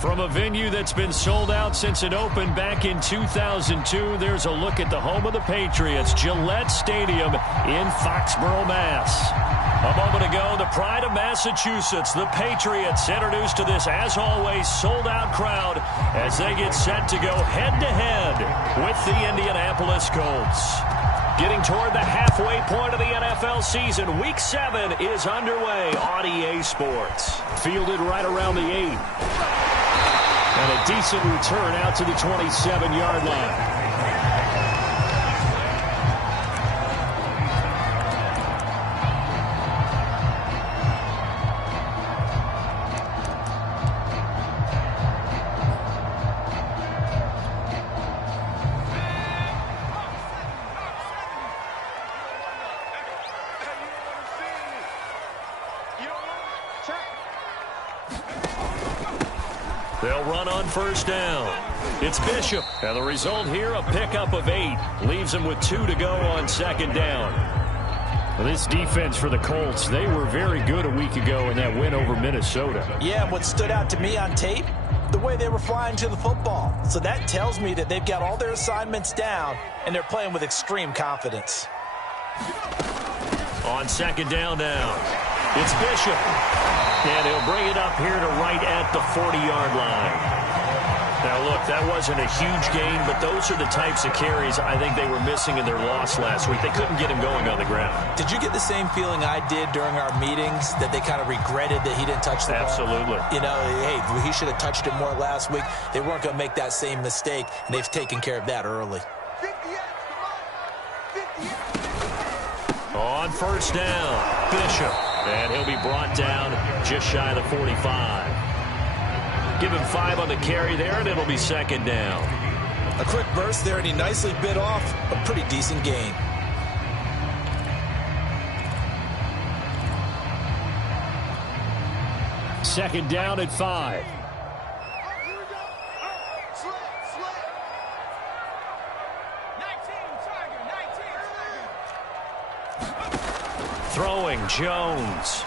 From a venue that's been sold out since it opened back in 2002, there's a look at the home of the Patriots, Gillette Stadium in Foxborough, Mass. A moment ago, the pride of Massachusetts, the Patriots, introduced to this, as always, sold-out crowd as they get set to go head-to-head with the Indianapolis Colts. Getting toward the halfway point of the NFL season, Week 7 is underway on EA Sports. Fielded right around the 8. And a decent return out to the 27-yard line. They'll run on first down. It's Bishop. And the result here, a pickup of 8. Leaves them with 2 to go on second down. Well, this defense for the Colts, they were very good a week ago in that win over Minnesota. Yeah, what stood out to me on tape, the way they were flying to the football. So that tells me that they've got all their assignments down, and they're playing with extreme confidence. On second down now, it's Bishop. And he'll bring it up here to right at the 40-yard line. Now, look, that wasn't a huge gain, but those are the types of carries I think they were missing in their loss last week. They couldn't get him going on the ground. Did you get the same feeling I did during our meetings, that they kind of regretted that he didn't touch the ball? Absolutely. You know, hey, he should have touched it more last week. They weren't going to make that same mistake, and they've taken care of that early. On first down, Bishop. And he'll be brought down just shy of the 45. Give him 5 on the carry there, and it'll be second down. A quick burst there, and he nicely bit off a pretty decent gain. Second down at 5. Throwing, Jones.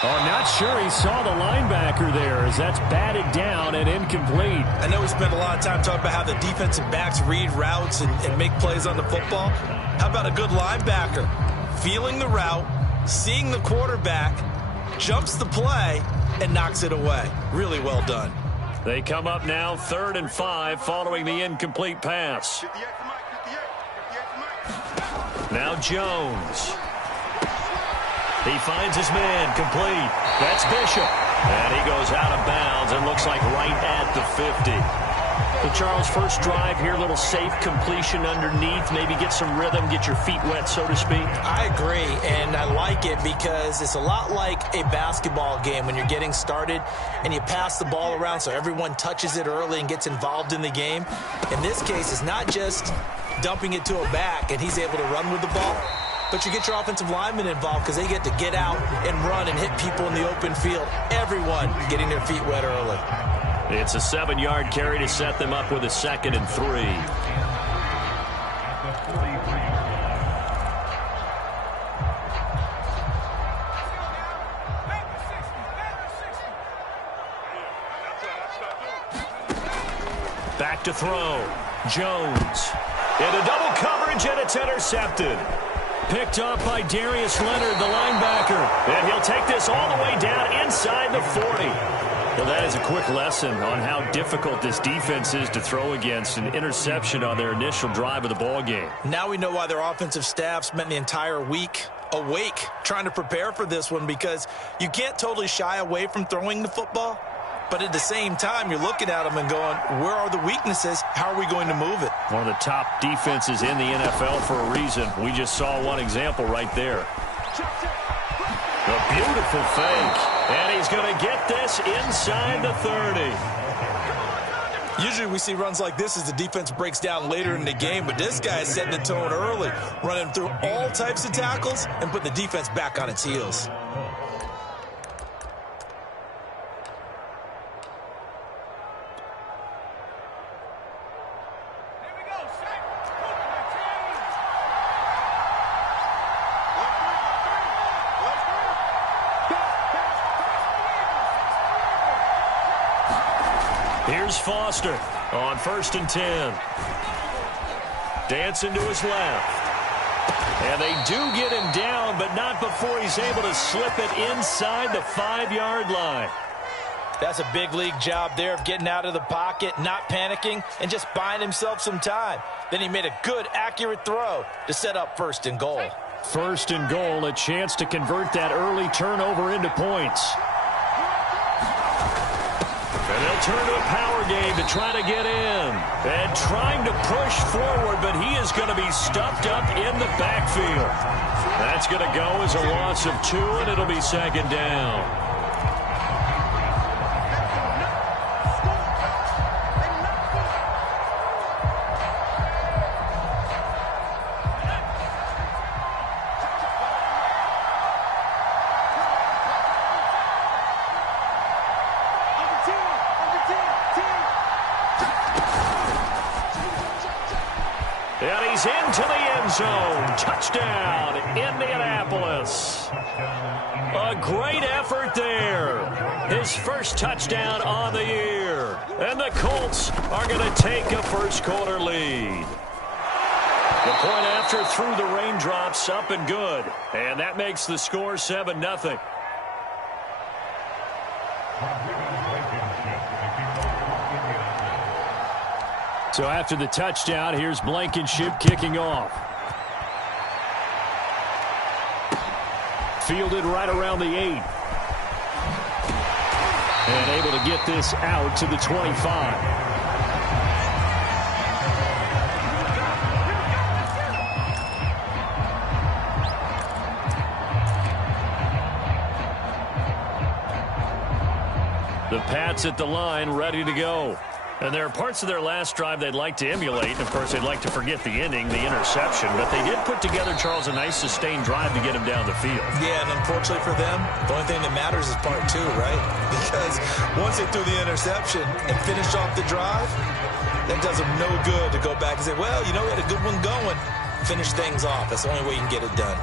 Oh, not sure he saw the linebacker there as that's batted down and incomplete. I know we spent a lot of time talking about how the defensive backs read routes and make plays on the football. How about a good linebacker? Feeling the route, seeing the quarterback, jumps the play, and knocks it away. Really well done. They come up now 3rd and 5 following the incomplete pass. Now Jones. He finds his man complete. That's Bishop. And he goes out of bounds and looks like right at the 50. So Charles, first drive here, little safe completion underneath. Maybe get some rhythm, get your feet wet, so to speak. I agree, and I like it because it's a lot like a basketball game when you're getting started and you pass the ball around so everyone touches it early and gets involved in the game. In this case, it's not just dumping it to a back and he's able to run with the ball, but you get your offensive linemen involved because they get to get out and run and hit people in the open field. Everyone getting their feet wet early. It's a 7-yard carry to set them up with a 2nd and 3. Back to throw. Jones. Into double coverage, and it's intercepted. Picked up by Darius Leonard, the linebacker. And he'll take this all the way down inside the 40. Well, that is a quick lesson on how difficult this defense is to throw against. An interception on their initial drive of the ball game. Now we know why their offensive staff spent the entire week awake trying to prepare for this one, because you can't totally shy away from throwing the football. But at the same time, you're looking at them and going, where are the weaknesses? How are we going to move it? One of the top defenses in the NFL for a reason. We just saw one example right there. A beautiful fake. And he's going to get this inside the 30. Usually we see runs like this as the defense breaks down later in the game, but this guy is setting the tone early, running through all types of tackles and putting the defense back on its heels. Here's Foster on 1st and 10. Dancing to his left. And they do get him down, but not before he's able to slip it inside the 5-yard line. That's a big league job there of getting out of the pocket, not panicking, and just buying himself some time. Then he made a good, accurate throw to set up 1st and goal. 1st and goal, a chance to convert that early turnover into points. And they'll turn to a power game to try to get in. And trying to push forward, but he is going to be stuffed up in the backfield. That's going to go as a loss of 2, and it'll be 2nd down. And he's into the end zone. Touchdown, Indianapolis. A great effort there. His first touchdown on the year. And the Colts are going to take a first-quarter lead. The point after through the raindrops, up and good. And that makes the score 7-0. So after the touchdown, here's Blankenship kicking off. Fielded right around the 8. And able to get this out to the 25. The Pats at the line, ready to go. And there are parts of their last drive they'd like to emulate. And, of course, they'd like to forget the ending, the interception. But they did put together, Charles, a nice sustained drive to get him down the field. Yeah, and unfortunately for them, the only thing that matters is part 2, right? Because once they threw the interception and finished off the drive, that does them no good to go back and say, well, you know, we had a good one going. Finish things off. That's the only way you can get it done.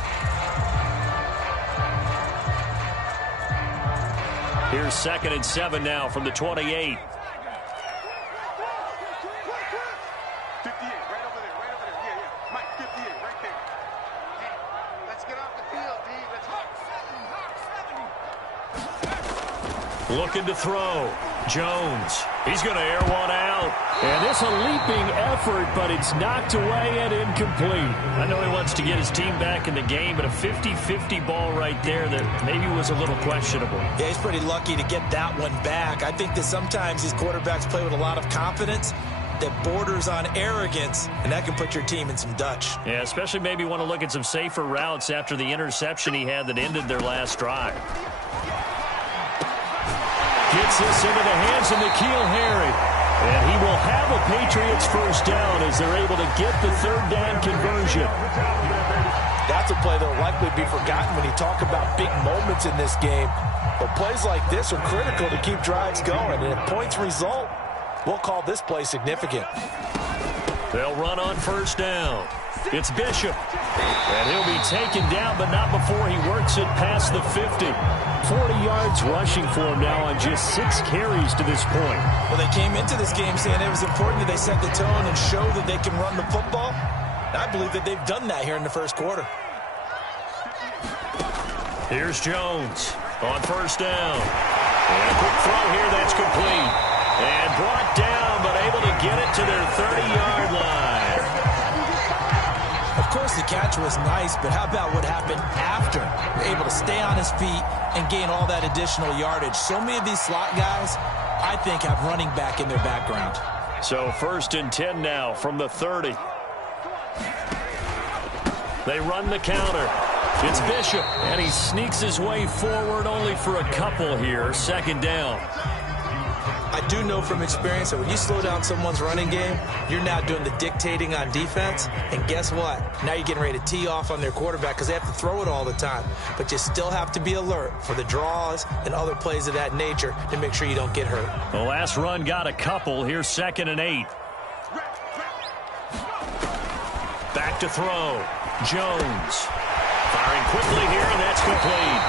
Here's 2nd and 7 now from the 28. Looking to throw. Jones. He's going to air one out. And it's a leaping effort, but it's knocked away and incomplete. I know he wants to get his team back in the game, but a 50-50 ball right there that maybe was a little questionable. Yeah, he's pretty lucky to get that one back. I think that sometimes these quarterbacks play with a lot of confidence that borders on arrogance, and that can put your team in some Dutch. Yeah, especially maybe want to look at some safer routes after the interception he had that ended their last drive. Gets this into the hands of N'Keal Harry. And he will have a Patriots first down as they're able to get the 3rd down conversion. That's a play that will likely be forgotten when you talk about big moments in this game. But plays like this are critical to keep drives going. And if points result, we'll call this play significant. They'll run on 1st down. It's Bishop. And he'll be taken down, but not before he works it past the 50. 40 yards rushing for him now on just 6 carries to this point. Well, they came into this game saying it was important that they set the tone and show that they can run the football. And I believe that they've done that here in the first quarter. Here's Jones on 1st down. And a quick throw here, that's complete. And brought down, but able to get it to their 30-yard line. Of course, the catch was nice, but how about what happened after? Able to stay on his feet and gain all that additional yardage. So many of these slot guys, I think, have running back in their background. So 1st and 10 now from the 30. They run the counter. It's Bishop, and he sneaks his way forward only for a couple here. 2nd down. I do know from experience that when you slow down someone's running game, you're now doing the dictating on defense. And guess what? Now you're getting ready to tee off on their quarterback because they have to throw it all the time. But you still have to be alert for the draws and other plays of that nature to make sure you don't get hurt. The last run got a couple. Here's 2nd and 8. Back to throw. Jones. Firing quickly here, and that's complete.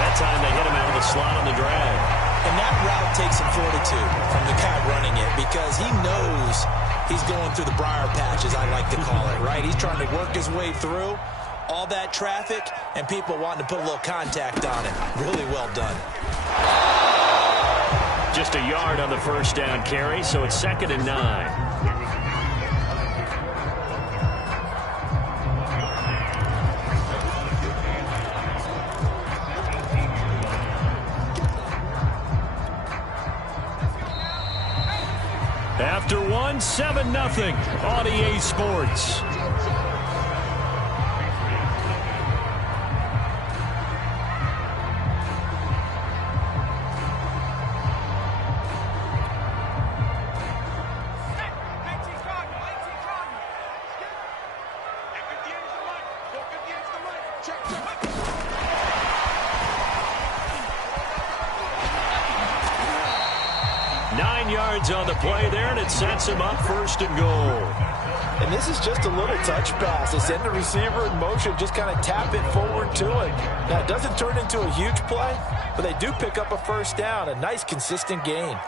That time they hit him out of the slot on the drag. And And that route takes some fortitude from the guy running it because he knows he's going through the briar patch, as I like to call it, right? He's trying to work his way through all that traffic and people wanting to put a little contact on it. Really well done. Just a yard on the first down carry, so it's 2nd and 9. After one, 7-0 on EA Sports. On the play there, and it sets him up 1st and goal. And this is just a little touch pass. They send the receiver in motion, just kind of tap it forward to it. Now, it doesn't turn into a huge play, but they do pick up a 1st down, a nice, consistent gain.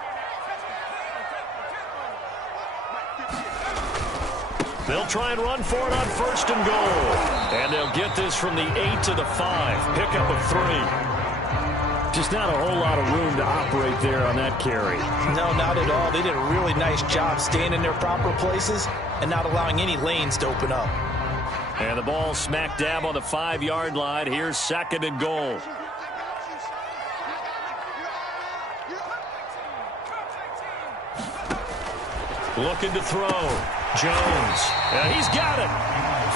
They'll try and run for it on 1st and goal. And they'll get this from the 8 to the 5. Pickup of 3. Just not a whole lot of room to operate there on that carry. No, not at all. They did a really nice job staying in their proper places and not allowing any lanes to open up. And the ball smack dab on the 5-yard line. Here's 2nd and goal. Looking to throw. Jones. And he's got it.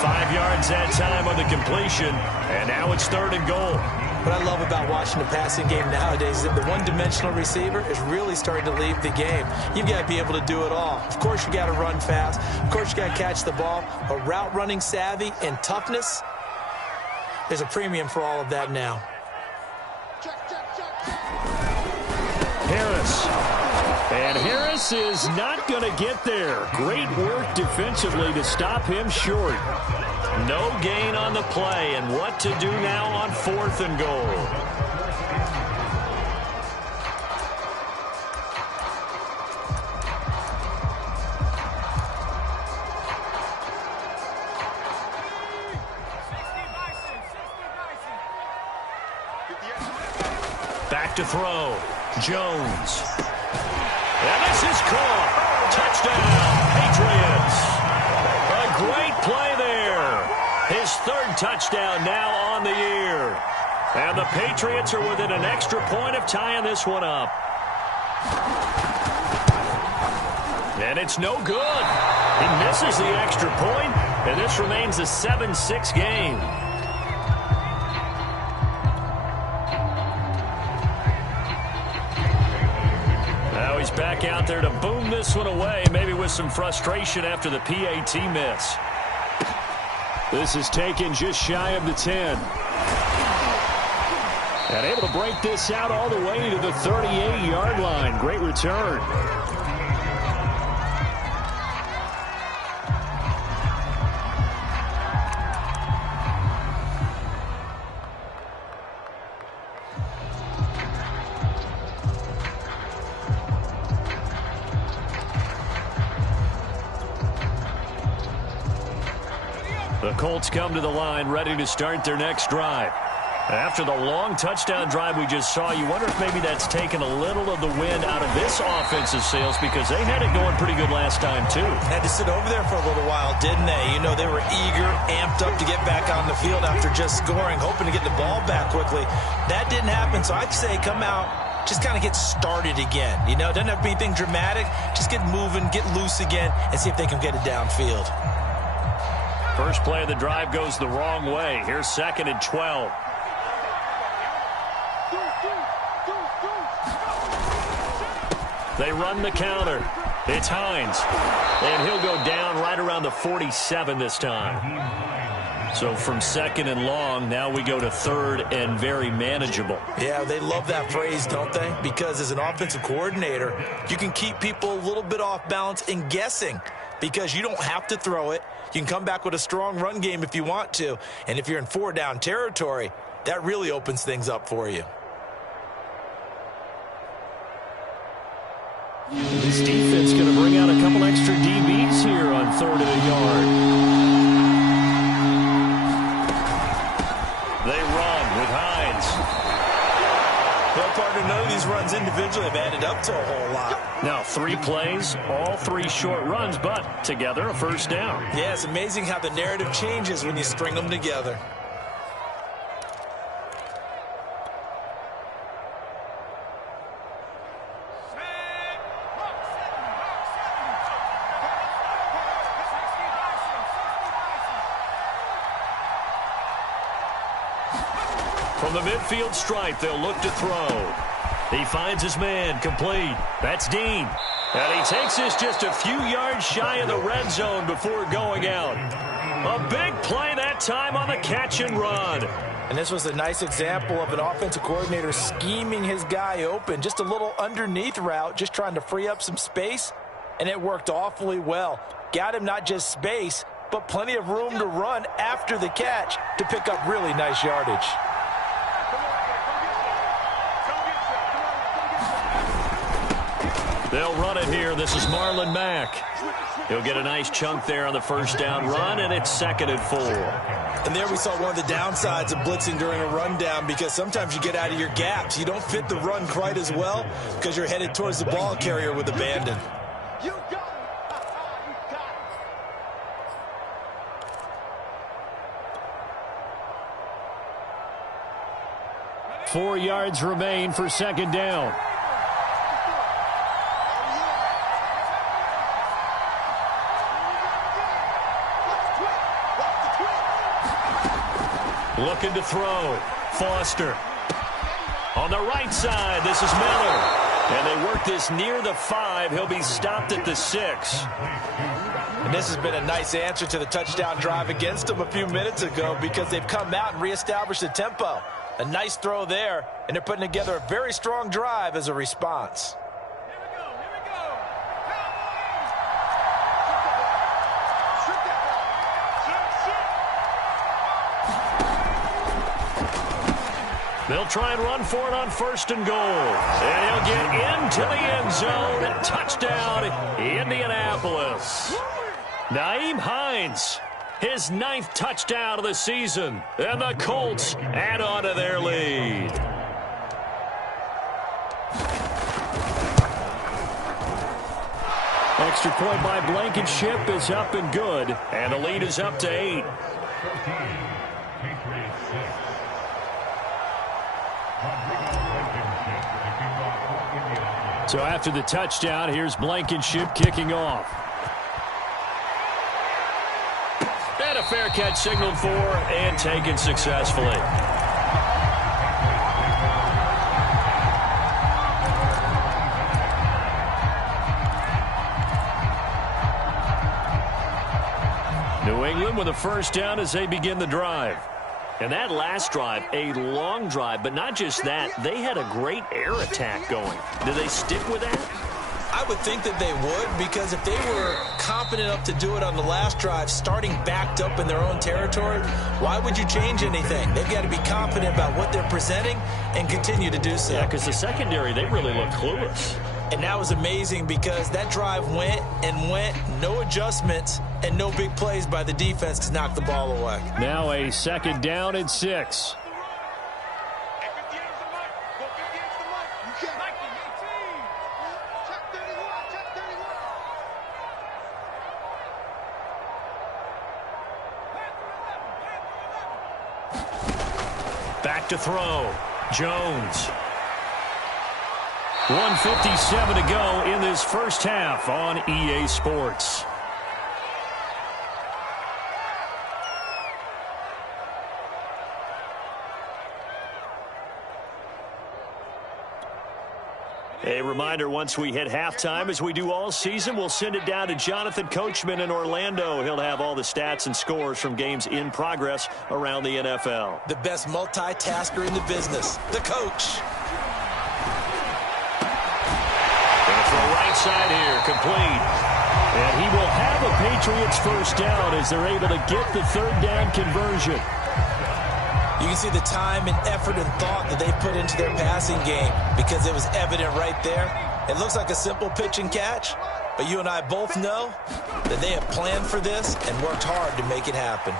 5 yards that time on the completion. And now it's 3rd and goal. What I love about watching the passing game nowadays is that the one-dimensional receiver is really starting to leave the game. You've got to be able to do it all. Of course, you got to run fast. Of course, you got to catch the ball. But route running savvy and toughness, there's a premium for all of that now. Harris. And Harris is not going to get there. Great work defensively to stop him short. No gain on the play, and what to do now on 4th and goal. Back to throw. Jones. And this is caught. Touchdown, Patriots. A great play there. His 3rd touchdown now on the year. And the Patriots are within an extra point of tying this one up. And it's no good. He misses the extra point, and this remains a 7-6 game. Now he's back out there to boom this one away, maybe with some frustration after the PAT miss. This is taken just shy of the 10. And able to break this out all the way to the 38-yard line. Great return. The Colts come to the line ready to start their next drive. After the long touchdown drive we just saw, you wonder if maybe that's taken a little of the wind out of this offensive sails because they had it going pretty good last time, too. Had to sit over there for a little while, didn't they? You know, they were eager, amped up to get back on the field after just scoring, hoping to get the ball back quickly. That didn't happen, so I'd say come out, just kind of get started again. You know, doesn't have to be anything dramatic. Just get moving, get loose again, and see if they can get it downfield. First play of the drive goes the wrong way. Here's 2nd and 12. They run the counter. It's Hines. And he'll go down right around the 47 this time. So from 2nd and long, now we go to 3rd and very manageable. Yeah, they love that phrase, don't they? Because as an offensive coordinator, you can keep people a little bit off balance and guessing because you don't have to throw it. You can come back with a strong run game if you want to. And if you're in 4-down territory, that really opens things up for you. This defense going to bring out a couple extra DBs here on 3rd and a yard. They run with Hines. Well, partner, none of these runs individually have added up to a whole lot. Now 3 plays, all 3 short runs, but together a first down. Yeah, it's amazing how the narrative changes when you string them together. From the midfield stripe, they'll look to throw. He finds his man, complete. That's Dean. And he takes this just a few yards shy of the red zone before going out. A big play that time on the catch and run. And this was a nice example of an offensive coordinator scheming his guy open. Just a little underneath route, just trying to free up some space. And it worked awfully well. Got him not just space, but plenty of room to run after the catch to pick up really nice yardage. They'll run it here. This is Marlon Mack. He'll get a nice chunk there on the first down run, and it's 2nd and 4. And there we saw one of the downsides of blitzing during a rundown, because sometimes you get out of your gaps. You don't fit the run quite as well because you're headed towards the ball carrier with abandon. 4 yards remain for 2nd down. Looking to throw. Foster. On the right side, this is Miller. And they work this near the 5. He'll be stopped at the 6. And this has been a nice answer to the touchdown drive against them a few minutes ago, because they've come out and reestablished the tempo. A nice throw there, and they're putting together a very strong drive as a response. They'll try and run for it on 1st and goal. And he'll get into the end zone. Touchdown, Indianapolis. Nyheim Hines, his 9th touchdown of the season. And the Colts add on to their lead. Extra point by Blankenship is up and good. And the lead is up to 8. So after the touchdown, here's Blankenship kicking off. And a fair catch signaled for and taken successfully. New England with a first down as they begin the drive. And that last drive, a long drive, but not just that, they had a great air attack going. Do they stick with that? I would think that they would, because if they were confident enough to do it on the last drive, starting backed up in their own territory, why would you change anything? They've got to be confident about what they're presenting and continue to do so. Yeah, because the secondary, they really looked clueless. And that was amazing, because that drive went and went, no adjustments, and no big plays by the defense to knock the ball away. Now a 2nd down and 6. Back to throw. Jones. 1:57 to go in this first half on EA Sports. A reminder, once we hit halftime, as we do all season, we'll send it down to Jonathan Coachman in Orlando. He'll have all the stats and scores from games in progress around the NFL. The best multitasker in the business, the coach. From right side here, complete. And he will have a Patriots first down as they're able to get the 3rd down conversion. You can see the time and effort and thought that they put into their passing game, because it was evident right there It looks like a simple pitch and catch, but you and I both know that they have planned for this and worked hard to make it happen.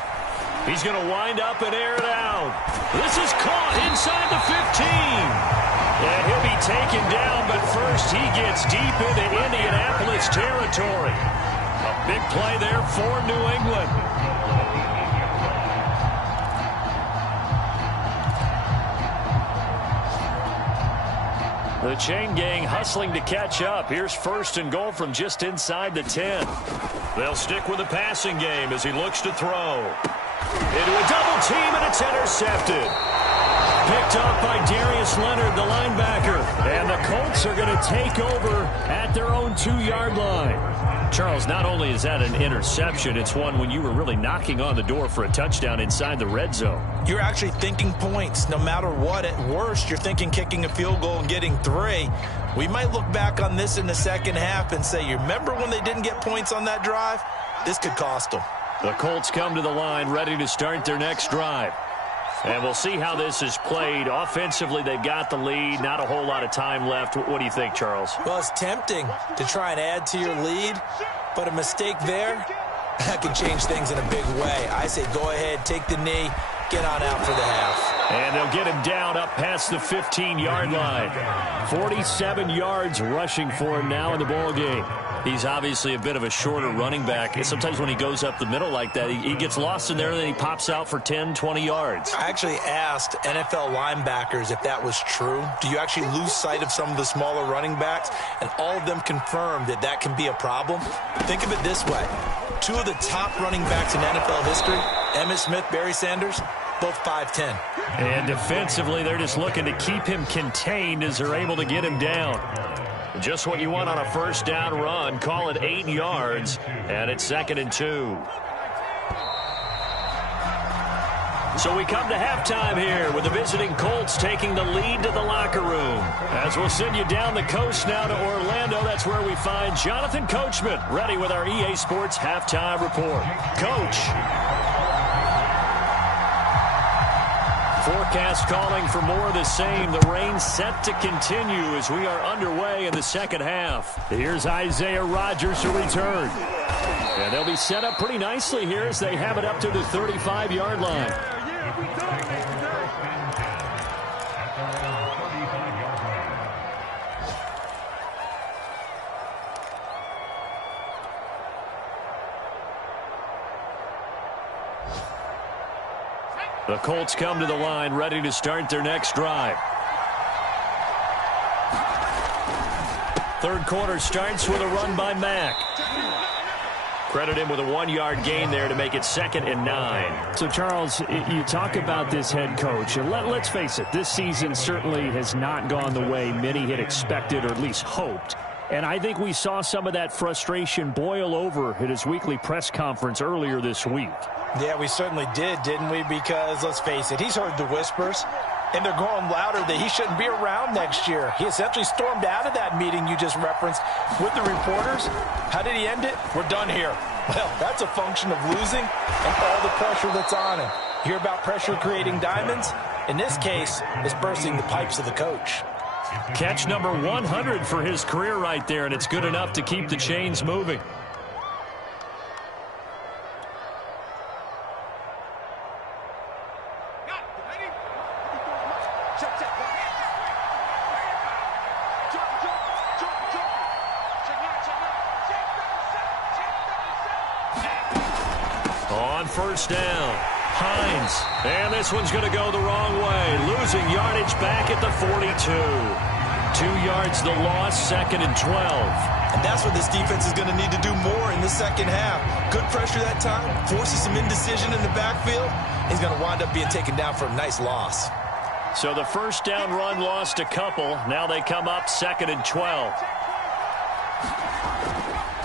He's going to wind up and air it out. This is caught inside the 15. And he'll be taken down, but first he gets deep into Indianapolis territory. A big play there for New England. The chain gang hustling to catch up. Here's first and goal from just inside the 10. They'll stick with the passing game as he looks to throw. Into a double team, and it's intercepted. Picked up by Darius Leonard, the linebacker. And the Colts are going to take over at their own 2-yard line. Charles, not only is that an interception, it's one when you were really knocking on the door for a touchdown inside the red zone. You're actually thinking points. No matter what, at worst, you're thinking kicking a field goal and getting 3. We might look back on this in the second half and say, you remember when they didn't get points on that drive? This could cost them. The Colts come to the line ready to start their next drive. And we'll see how this is played. Offensively, they've got the lead. Not a whole lot of time left. What do you think, Charles? Well, it's tempting to try and add to your lead, but a mistake there, that can change things in a big way. I say go ahead, take the knee, get on out for the half. And they'll get him down up past the 15-yard line. 47 yards rushing for him now in the ball game. He's obviously a bit of a shorter running back. Sometimes when he goes up the middle like that, he gets lost in there, and then he pops out for 10, 20 yards. I actually asked NFL linebackers if that was true. Do you actually lose sight of some of the smaller running backs? And all of them confirmed that that can be a problem. Think of it this way. 2 of the top running backs in NFL history, Emmitt Smith, Barry Sanders, both 5'10". And defensively, they're just looking to keep him contained as they're able to get him down. Just what you want on a first down run. Call it 8 yards, and it's 2nd and 2. So we come to halftime here with the visiting Colts taking the lead to the locker room. As we'll send you down the coast now to Orlando, that's where we find Jonathan Coachman ready with our EA Sports halftime report. Coach. Forecast calling for more of the same. The rain set to continue as we are underway in the second half. Here's Isaiah Rodgers to return. And they'll be set up pretty nicely here as they have it up to the 35-yard line. The Colts come to the line ready to start their next drive. Third quarter starts with a run by Mack. Credit him with a 1-yard gain there to make it 2nd and 9. So, Charles, you talk about this head coach. And let's face it, this season certainly has not gone the way many had expected or at least hoped. And I think we saw some of that frustration boil over at his weekly press conference earlier this week. Yeah, we certainly did, didn't we? Because, let's face it, he's heard the whispers, and they're growing louder that he shouldn't be around next year. He essentially stormed out of that meeting you just referenced with the reporters. How did he end it? We're done here. Well, that's a function of losing and all the pressure that's on him. Hear about pressure creating diamonds? In this case, it's bursting the pipes of the coach. Catch number 100 for his career right there, and it's good enough to keep the chains moving. On first down, Hines. And this one's going to go the wrong way. Losing yardage back at the 42. 2 yards the loss, 2nd and 12. And that's what this defense is going to need to do more in the second half. Good pressure that time, forces some indecision in the backfield. He's going to wind up being taken down for a nice loss. So the first down run lost a couple. Now they come up 2nd and 12.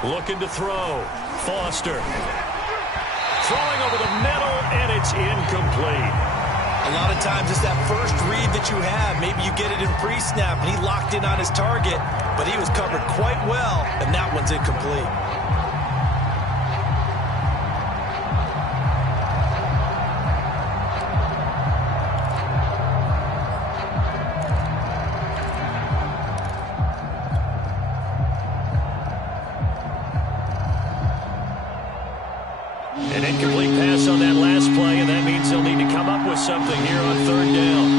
Looking to throw. Foster. Throwing over the middle, and it's incomplete. A lot of times it's that first read that you have. Maybe you get it in pre-snap, and he locked in on his target, but he was covered quite well, and that one's incomplete. An incomplete pass on that last play, and that means they'll need to come up with something here on third down.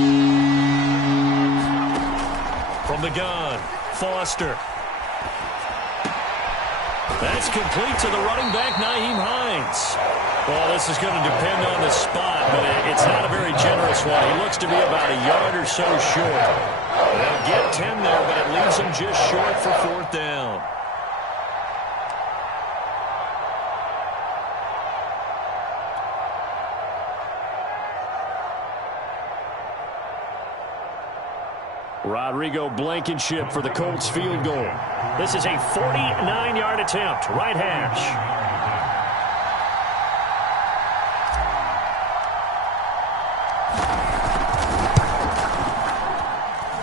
From the gun, Foster. That's complete to the running back, Nyheim Hines. Well, this is going to depend on the spot, but it's not a very generous one. He looks to be about a yard or so short. They'll get 10 there, but it leaves them just short for fourth down. Rodrigo Blankenship for the Colts field goal. This is a 49-yard attempt, right hash.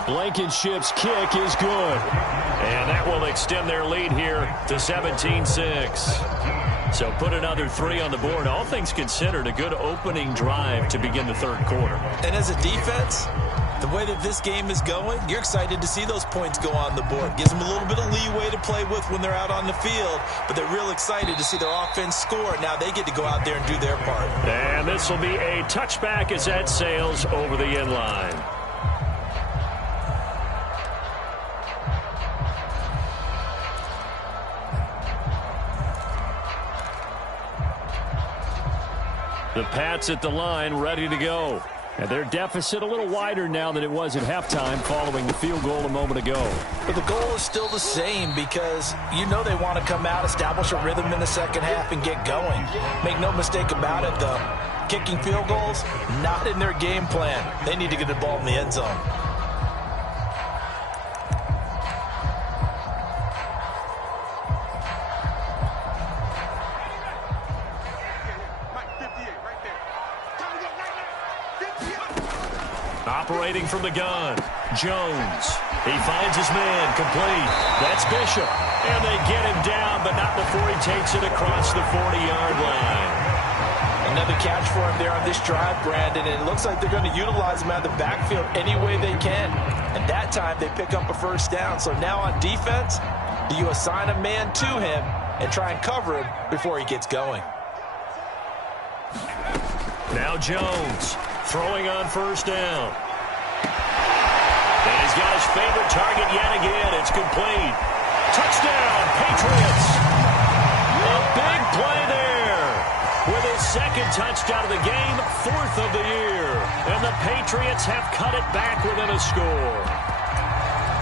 Blankenship's kick is good. And that will extend their lead here to 17-6. So put another 3 on the board. All things considered, a good opening drive to begin the third quarter. And as a defense, the way that this game is going, you're excited to see those points go on the board. Gives them a little bit of leeway to play with when they're out on the field, but they're real excited to see their offense score. Now they get to go out there and do their part. And this will be a touchback as that sails over the end line. The Pats at the line, ready to go. And their deficit a little wider now than it was at halftime following the field goal a moment ago. But the goal is still the same because you know they want to come out, establish a rhythm in the second half, and get going. Make no mistake about it, though. Kicking field goals, not in their game plan. They need to get the ball in the end zone. Operating from the gun, Jones. He finds his man, complete. That's Bishop. And they get him down, but not before he takes it across the 40-yard line. Another catch for him there on this drive, Brandon, and it looks like they're going to utilize him out of the backfield any way they can. And that time they pick up a first down. So now on defense, do you assign a man to him and try and cover him before he gets going? Now Jones throwing on first down. And he's got his favorite target yet again. It's complete. Touchdown, Patriots. A big play there. With his second touchdown of the game, 4th of the year. And the Patriots have cut it back within a score.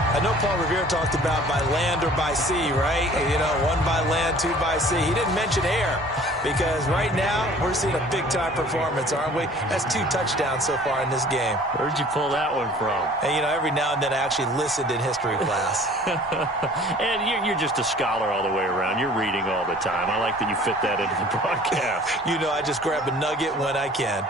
I know Paul Revere talked about by land or by sea, right? You know, 1 by land, 2 by sea. He didn't mention air because right now we're seeing a big-time performance, aren't we? That's 2 touchdowns so far in this game. Where'd you pull that one from? And, you know, every now and then I actually listened in history class. And you're just a scholar all the way around. You're reading all the time. I like that you fit that into the broadcast. You know, I just grab a nugget when I can.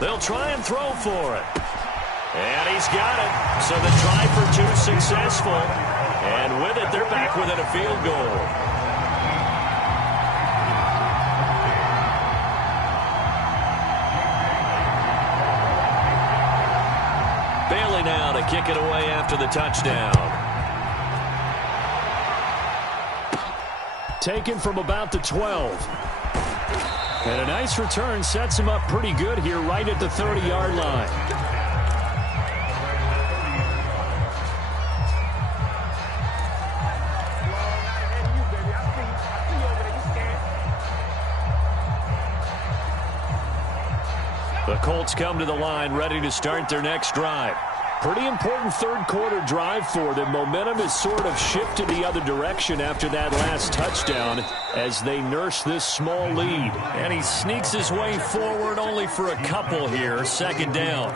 They'll try and throw for it. And he's got it. So the try for 2 successful. And with it, they're back within a field goal. Bailey now to kick it away after the touchdown. Taken from about the 12. And a nice return sets him up pretty good here right at the 30-yard line. The Colts come to the line ready to start their next drive. Pretty important third quarter drive for them. Momentum has sort of shifted the other direction after that last touchdown as they nurse this small lead. And he sneaks his way forward only for a couple here. Second down.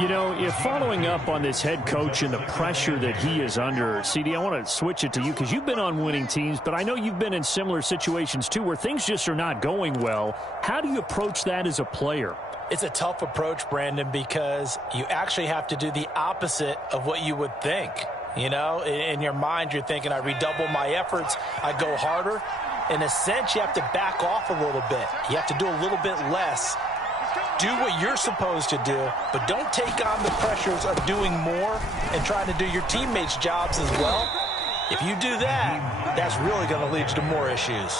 You know, if following up on this head coach and the pressure that he is under, CD, I want to switch it to you because you've been on winning teams, but I know you've been in similar situations too where things just are not going well. How do you approach that as a player? It's a tough approach, Brandon, because you actually have to do the opposite of what you would think. You know, in your mind, you're thinking, I redouble my efforts, I go harder. In a sense, you have to back off a little bit. You have to do a little bit less Do what you're supposed to do, but don't take on the pressures of doing more and trying to do your teammates' jobs as well. If you do that, that's really going to lead you to more issues.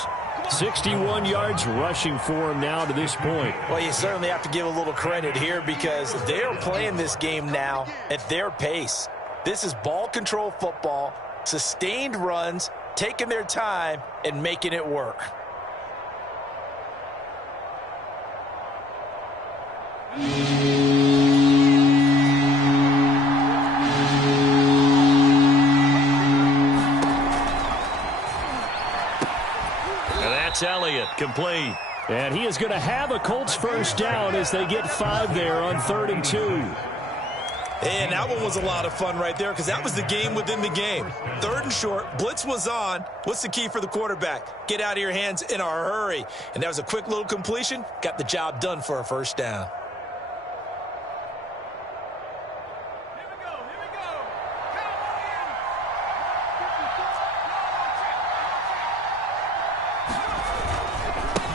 61 yards rushing for him now to this point. Well, you certainly have to give a little credit here because they're playing this game now at their pace. This is ball control football, sustained runs, taking their time, and making it work. Elliott complete. And he is going to have a Colts first down as they get 5 there on 3rd and 2. And that one was a lot of fun right there because that was the game within the game. 3rd and short, blitz was on. What's the key for the quarterback? Get out of your hands in a hurry. And that was a quick little completion. Got the job done for a first down.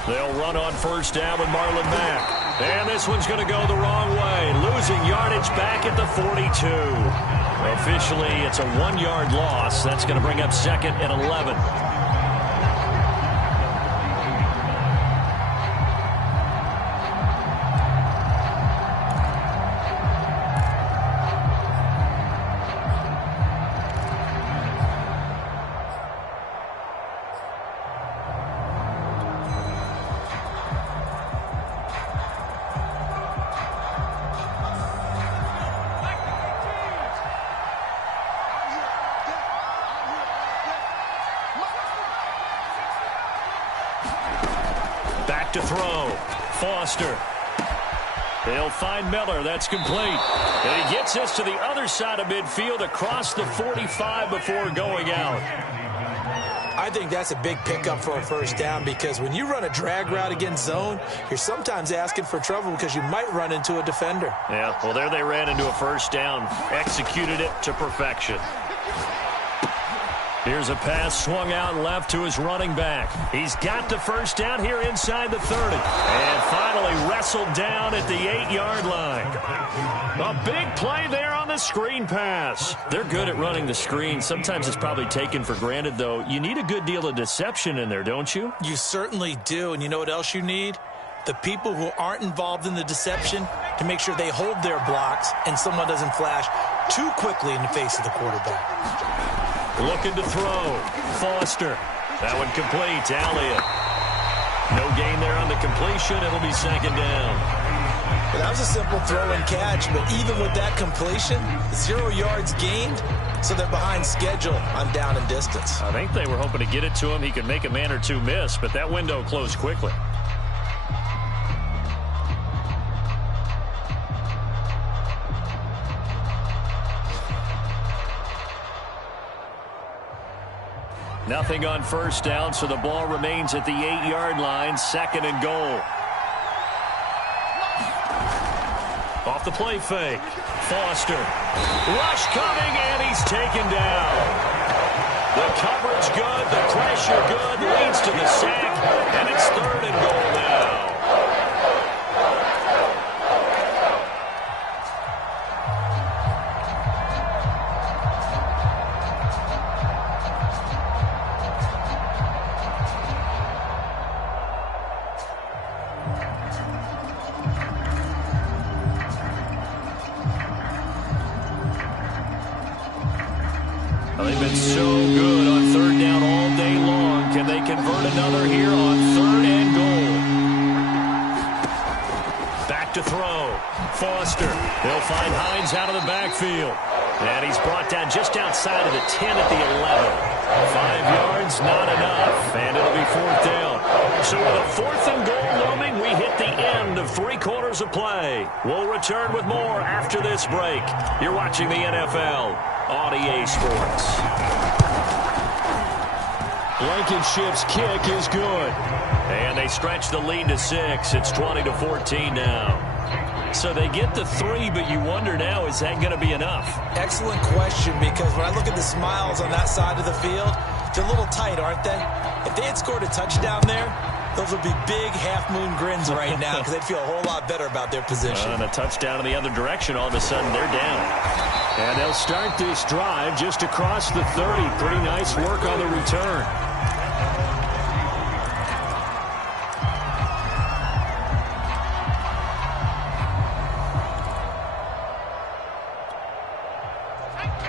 They'll run on first down with Marlon Mack. And this one's going to go the wrong way. Losing yardage back at the 42. Officially, it's a 1-yard loss. That's going to bring up 2nd and 11. Back to throw. Foster. They'll find Miller. That's complete. And he gets this to the other side of midfield across the 45 before going out. I think that's a big pickup for a first down because when you run a drag route against zone, you're sometimes asking for trouble because you might run into a defender. Yeah, well, there they ran into a first down. Executed it to perfection. Here's a pass swung out left to his running back. He's got the first down here inside the 30. And finally wrestled down at the 8-yard line. A big play there on the screen pass. They're good at running the screen. Sometimes it's probably taken for granted, though. You need a good deal of deception in there, don't you? You certainly do. And you know what else you need? The people who aren't involved in the deception to make sure they hold their blocks and someone doesn't flash too quickly in the face of the quarterback. Looking to throw. Foster. That one complete. Elliott. No gain there on the completion. It'll be 2nd down. Well, that was a simple throw and catch, but even with that completion, 0 yards gained, so they're behind schedule on down and distance. I think they were hoping to get it to him. He could make a man or two miss, but that window closed quickly. Nothing on first down, so the ball remains at the 8-yard line. 2nd and goal. Off the play fake. Foster. Rush coming, and he's taken down. The coverage good, the pressure good, leads to the sack, and it's 3rd and goal now. They've been so good on 3rd down all day long. Can they convert another here on 3rd and goal? Back to throw. Foster. They'll find Hines out of the backfield. And he's brought down just outside of the 10 at the 11. 5 yards, not enough. And it'll be 4th down. So with a 4th and goal looming, we hit the end of 3 quarters of play. We'll return with more after this break. You're watching the NFL on EA Sports. Blankenship's kick is good. And they stretch the lead to 6. It's 20-14 now. So they get the 3, but you wonder now, is that going to be enough? Excellent question, because when I look at the smiles on that side of the field, they're a little tight, aren't they? If they had scored a touchdown there, Those would be big half-moon grins right now because they'd feel a whole lot better about their position. And a touchdown in the other direction, all of a sudden they're down. And they'll start this drive just across the 30. Pretty nice work on the return.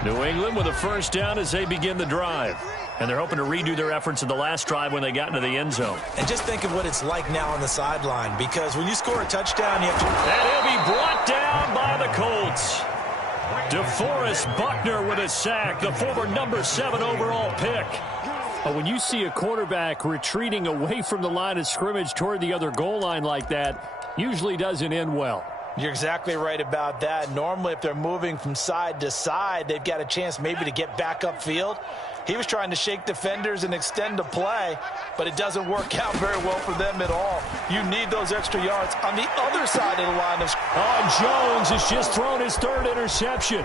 New England with a first down as they begin the drive. And they're hoping to redo their efforts in the last drive when they got into the end zone. And just think of what it's like now on the sideline, because when you score a touchdown, you have to... And he'll be brought down by the Colts. DeForest Buckner with a sack, the former number 7 overall pick. When you see a quarterback retreating away from the line of scrimmage toward the other goal line like that, usually doesn't end well. You're exactly right about that. Normally, if they're moving from side to side, they've got a chance maybe to get back upfield. He was trying to shake defenders and extend the play, but it doesn't work out very well for them at all. You need those extra yards on the other side of the line of scrimmage. Jones has just thrown his 3rd interception.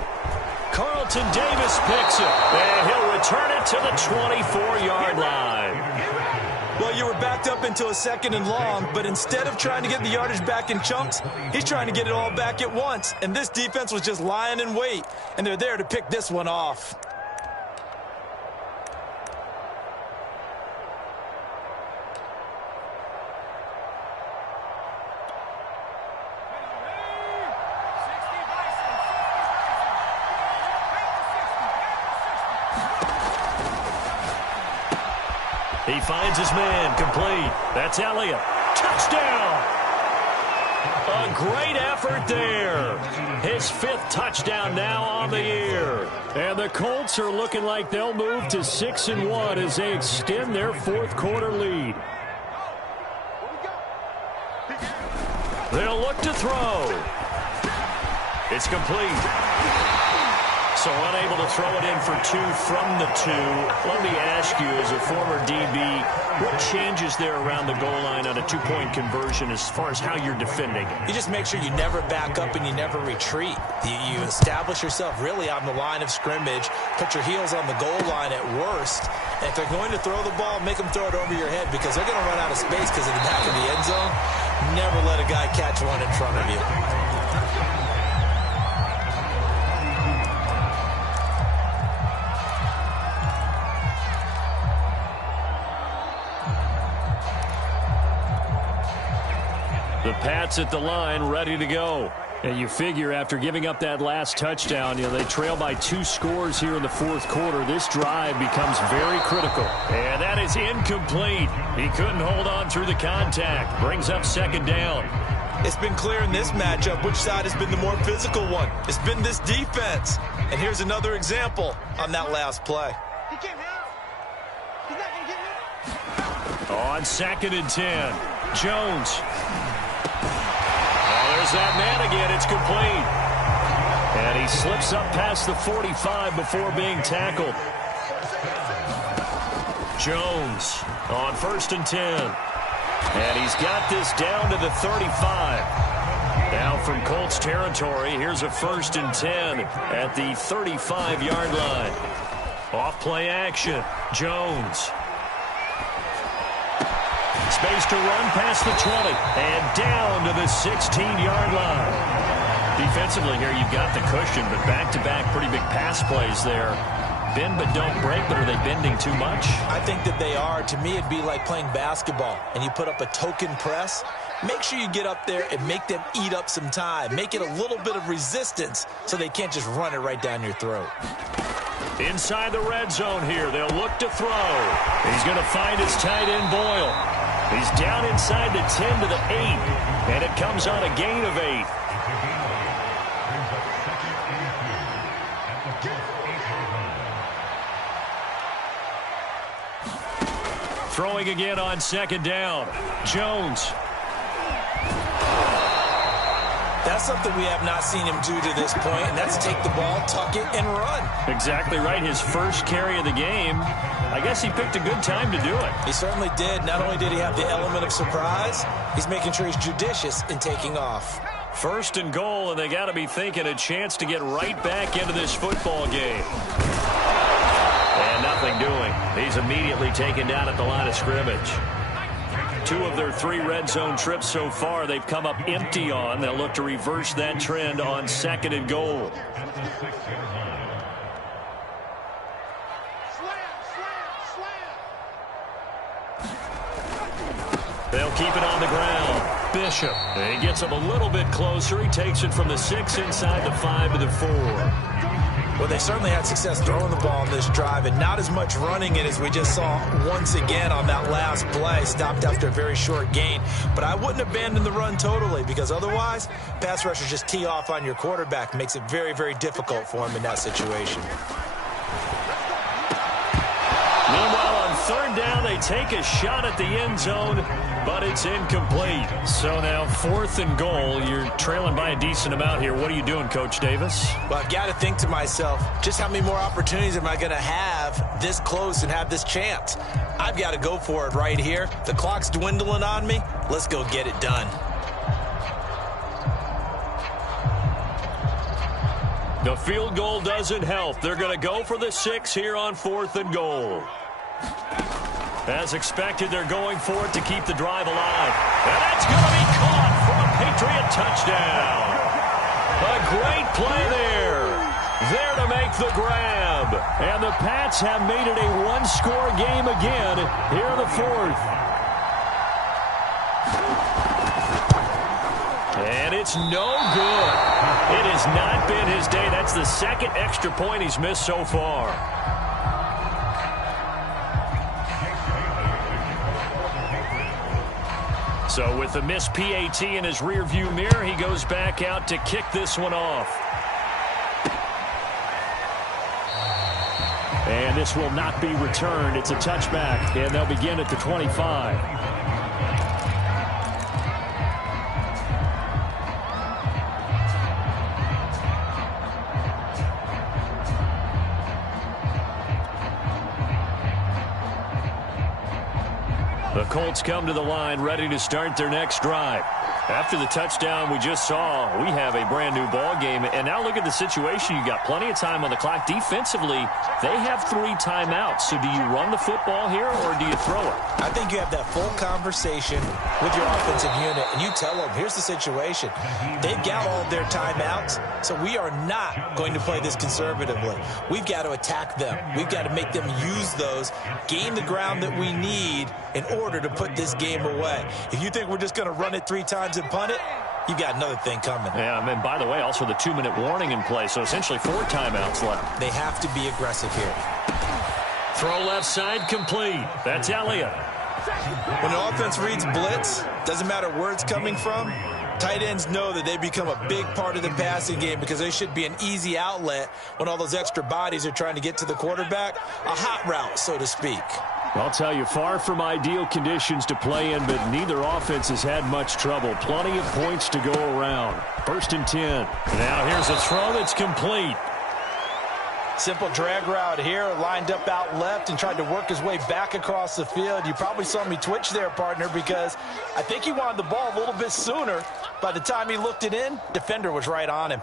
Carlton Davis picks it, and he'll return it to the 24-yard line. Well, you were backed up into a 2nd and long, but instead of trying to get the yardage back in chunks, he's trying to get it all back at once. And this defense was just lying in wait, and they're there to pick this one off. He finds his man, complete. That's Elliott. Touchdown! A great effort there. His 5th touchdown now on the year. And the Colts are looking like they'll move to 6-1 as they extend their 4th quarter lead. They'll look to throw. It's complete. So unable to throw it in for 2 from the 2. Let me ask you, as a former DB, what changes there around the goal line on a 2-point conversion as far as how you're defending it? You just make sure you never back up and you never retreat. You establish yourself really on the line of scrimmage, put your heels on the goal line at worst, and if they're going to throw the ball, make them throw it over your head because they're going to run out of space because of the back of the end zone. Never let a guy catch one in front of you. The Pats at the line, ready to go. And you figure after giving up that last touchdown, they trail by 2 scores here in the 4th quarter. This drive becomes very critical. And that is incomplete. He couldn't hold on through the contact. Brings up 2nd down. It's been clear in this matchup which side has been the more physical one. It's been this defense. And here's another example on that last play. On 2nd and 10, Jones. There's that man again. It's complete. And he slips up past the 45 before being tackled. Jones on 1st and 10. And he's got this down to the 35. Now from Colts territory, here's a 1st and 10 at the 35-yard line. Off play action. Jones. Space to run past the 20 and down to the 16-yard line. Defensively here, you've got the cushion, but back-to-back pretty big pass plays there. Bend but don't break, but are they bending too much? I think that they are. To me, it'd be like playing basketball, and you put up a token press. Make sure you get up there and make them eat up some time. Make it a little bit of resistance so they can't just run it right down your throat. Inside the red zone here, they'll look to throw. He's going to find his tight end, Boyle. He's down inside the 10 to the 8, and it comes on a gain of 8. Throwing again on 2nd down. Jones. That's something we have not seen him do to this point, and that's take the ball, tuck it, and run. Exactly right. His first carry of the game. I guess he picked a good time to do it. He certainly did. Not only did he have the element of surprise, he's making sure he's judicious in taking off. 1st and goal, and they got to be thinking a chance to get right back into this football game. And nothing doing. He's immediately taken down at the line of scrimmage. 2 of their 3 red zone trips so far, they've come up empty on. They'll look to reverse that trend on 2nd and goal. They'll keep it on the ground. Bishop. He gets him a little bit closer. He takes it from the 6 inside the 5 to the 4. Well, they certainly had success throwing the ball on this drive, and not as much running it as we just saw once again on that last play. Stopped after a very short gain. But I wouldn't abandon the run totally, because otherwise, pass rushers just tee off on your quarterback. Makes it very, very difficult for him in that situation. Meanwhile, on 3rd down, they take a shot at the end zone, but it's incomplete. So now 4th and goal. You're trailing by a decent amount here. What are you doing, Coach Davis? Well, I've got to think to myself, just how many more opportunities am I going to have this close and have this chance? I've got to go for it right here. The clock's dwindling on me. Let's go get it done. The field goal doesn't help. They're going to go for the 6 here on 4th and goal. As expected, they're going for it to keep the drive alive. And that's going to be caught for a Patriot touchdown. A great play there. There to make the grab. And the Pats have made it a 1-score game again here in the 4th. And it's no good. It has not been his day. That's the 2nd extra point he's missed so far. So with the missed PAT in his rearview mirror, he goes back out to kick this one off. And this will not be returned. It's a touchback, and they'll begin at the 25. The Colts come to the line ready to start their next drive. After the touchdown we just saw, we have a brand new ball game. And now look at the situation. You got plenty of time on the clock. Defensively, they have 3 timeouts. So do you run the football here or do you throw it? I think you have that full conversation with your offensive unit, and you tell them, here's the situation. They've got all of their timeouts, so we are not going to play this conservatively. We've got to attack them. We've got to make them use those, gain the ground that we need in order to put this game away. If you think we're just going to run it 3 times and punt it, you've got another thing coming. Yeah, and by the way, also the 2-minute warning in play, so essentially 4 timeouts left. They have to be aggressive here. Throw left side complete. That's Elliott. When an offense reads blitz, doesn't matter where it's coming from, tight ends know that they become a big part of the passing game because they should be an easy outlet when all those extra bodies are trying to get to the quarterback. A hot route, so to speak. I'll tell you, far from ideal conditions to play in, but neither offense has had much trouble. Plenty of points to go around. 1st and 10. Now here's a throw that's complete. Simple drag route here, lined up out left and tried to work his way back across the field. You probably saw me twitch there, partner, because I think he wanted the ball a little bit sooner. By the time he looked it in, defender was right on him.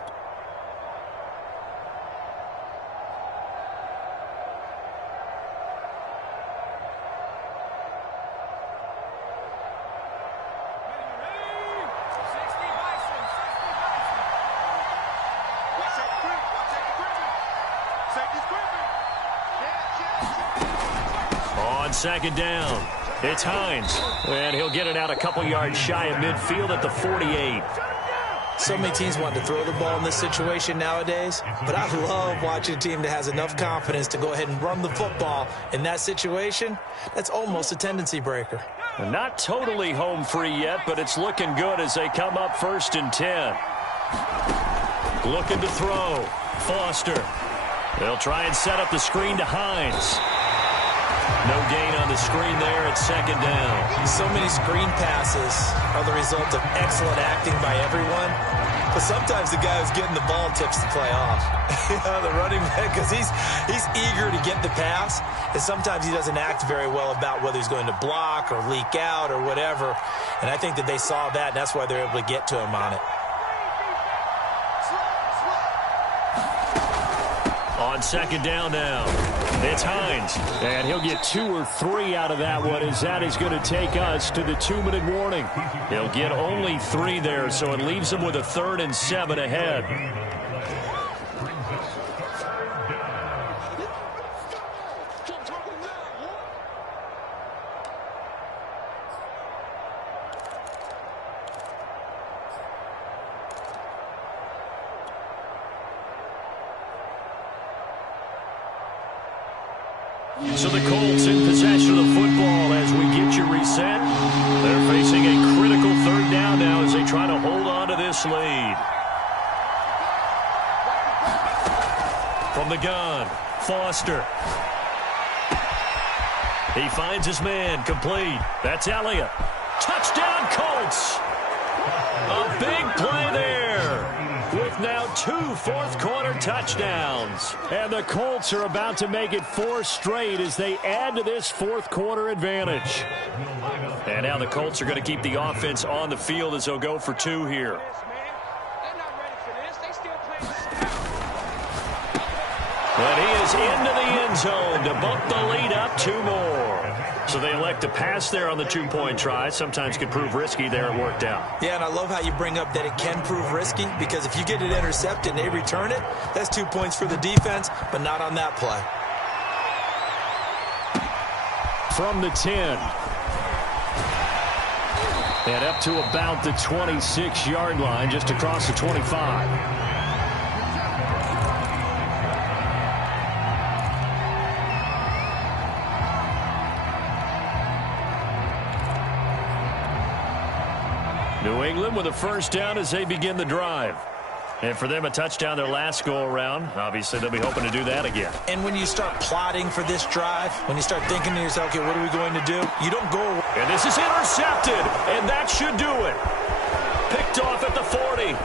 On 2nd down, it's Hines, and he'll get it out a couple yards shy of midfield at the 48. So many teams want to throw the ball in this situation nowadays, but I love watching a team that has enough confidence to go ahead and run the football in that situation. That's almost a tendency breaker. Not totally home free yet, but it's looking good as they come up 1st and 10. Looking to throw. Foster. They'll try and set up the screen to Hines. No gain on the screen there at 2nd down. So many screen passes are the result of excellent acting by everyone. But sometimes the guy who's getting the ball tips the play off. The running back, because he's eager to get the pass. And sometimes he doesn't act very well about whether he's going to block or leak out or whatever. And I think that they saw that, and that's why they're able to get to him on it. On 2nd down now. It's Hines. And he'll get 2 or 3 out of that one, as that is going to take us to the 2-minute warning. He'll get only 3 there, so it leaves him with a 3rd and 7 ahead. So the Colts in possession of the football as we get you reset. They're facing a critical 3rd down now as they try to hold on to this lead. From the gun, Foster. He finds his man, complete. That's Elliott. Touchdown, Colts! A big play there. With now 2 fourth-quarter touchdowns. And the Colts are about to make it 4 straight as they add to this fourth-quarter advantage. And now the Colts are going to keep the offense on the field as they'll go for 2 here. But he is into the end zone to bump the lead up 2 more. So they elect to pass there on the 2-point try. Sometimes could prove risky there. It worked out. Yeah, and I love how you bring up that it can prove risky, because if you get it intercepted and they return it, that's 2 points for the defense, but not on that play. From the 10. And up to about the 26-yard line, just across the 25. New England with a 1st down as they begin the drive. And for them, a touchdown their last go-around. Obviously, they'll be hoping to do that again. And when you start plotting for this drive, when you start thinking to yourself, okay, what are we going to do? You don't go. And this is intercepted, and that should do it. Picked off at the 40.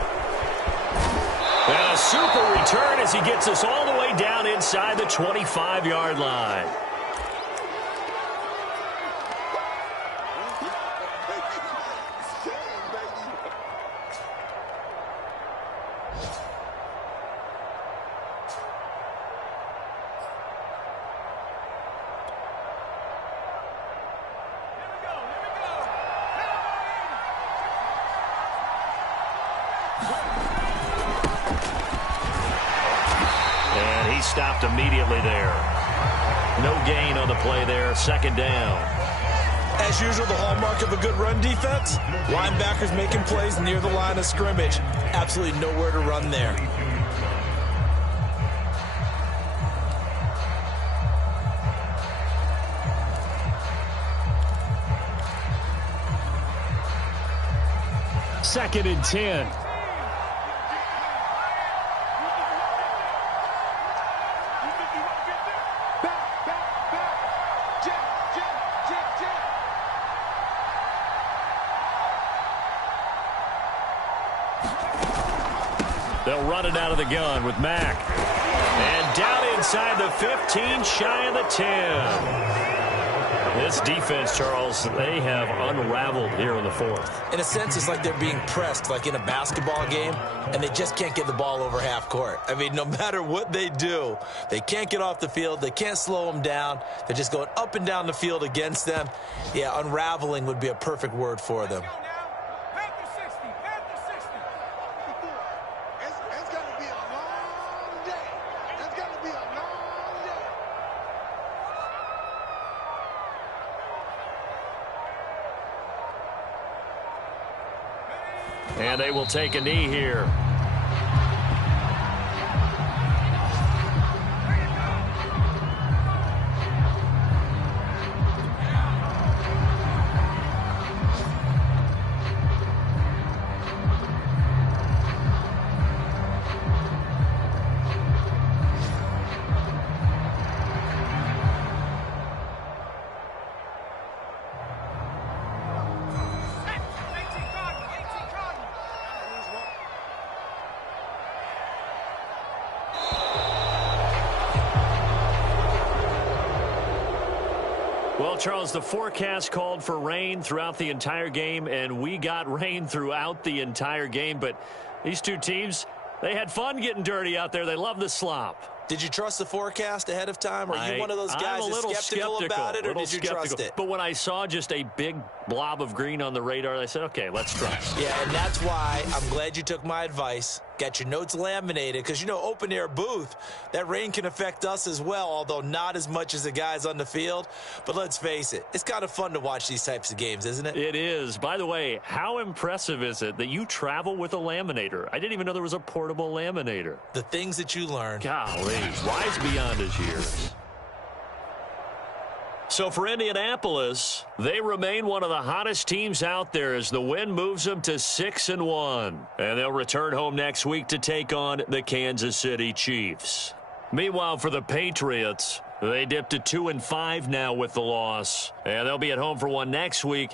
And a super return as he gets us all the way down inside the 25-yard line. Stopped immediately there. No gain on the play there. 2nd down. As usual, the hallmark of a good run defense, linebackers making plays near the line of scrimmage. Absolutely nowhere to run there. Second and 10. They'll run it out of the gun with Mack. And down inside the 15, shy of the 10. This defense, Charles, they have unraveled here in the 4th. In a sense, it's like they're being pressed, like in a basketball game, and they just can't get the ball over half court. I mean, no matter what they do, they can't get off the field. They can't slow them down. They're just going up and down the field against them. Yeah, unraveling would be a perfect word for them. And they will take a knee here. Well, Charles, the forecast called for rain throughout the entire game, and we got rain throughout the entire game. But these two teams, they had fun getting dirty out there. They love the slop. Did you trust the forecast ahead of time? Are you one of those guys that's skeptical about it, or did you trust it? But when I saw just a big blob of green on the radar, I said, okay, let's trust. Yeah, and that's why I'm glad you took my advice. Got your notes laminated, because, you know, open-air booth, that rain can affect us as well, although not as much as the guys on the field. But let's face it, it's kind of fun to watch these types of games, isn't it? It is. By the way, how impressive is it that you travel with a laminator? I didn't even know there was a portable laminator. The things that you learn. Golly, wise beyond his years. So for Indianapolis, they remain one of the hottest teams out there as the win moves them to 6-1. And they'll return home next week to take on the Kansas City Chiefs. Meanwhile, for the Patriots, they dipped to 2-5 now with the loss. And they'll be at home for one next week